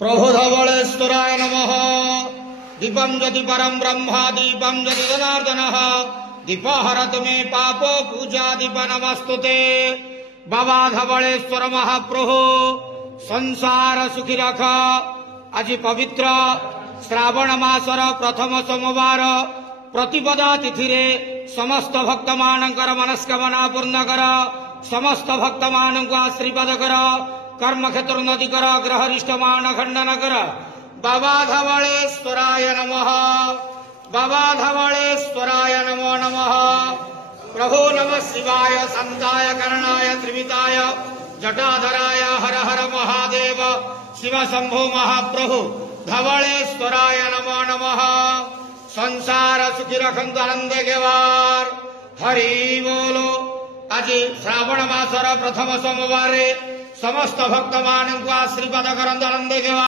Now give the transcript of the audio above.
प्रभु धवलेश्वराय नमः। दीपं ज्योति परं ब्रह्म दीपं ज्योति जनार्दनः दीपहरतु मे पाप पूजा दीप नमस्तुते। बाबा धवलेश्वर महाप्रभु संसार सुखी रख। आज पवित्र श्रावण मासर प्रथम सोमवार प्रतिपदा तिथि रे समस्त भक्त मानकर मनस्कामना पूर्ण कर। समस्त भक्त मानक आशीर्वाद कर। कर्म क्षेत्र उन्नति कर। ग्रहरिष्ठ मान खंडन कर। बाबा धवलेश्वराय नमः। बाबा धवलेश्वराय नमो नमः। प्रभु नमः शिवाय संताय करणाय त्रिविताय जटाधराय हर हर महादेव शिव शंभो महाप्रभु धवलेश्वराय नमो नमः। संसार सुखी रखंतु आनंद गेवार हरि बोलो। आज श्रावण मासर प्रथम सोमवार समस्त भक्त मान आशीर्वाद करंतु आनंद गेवार।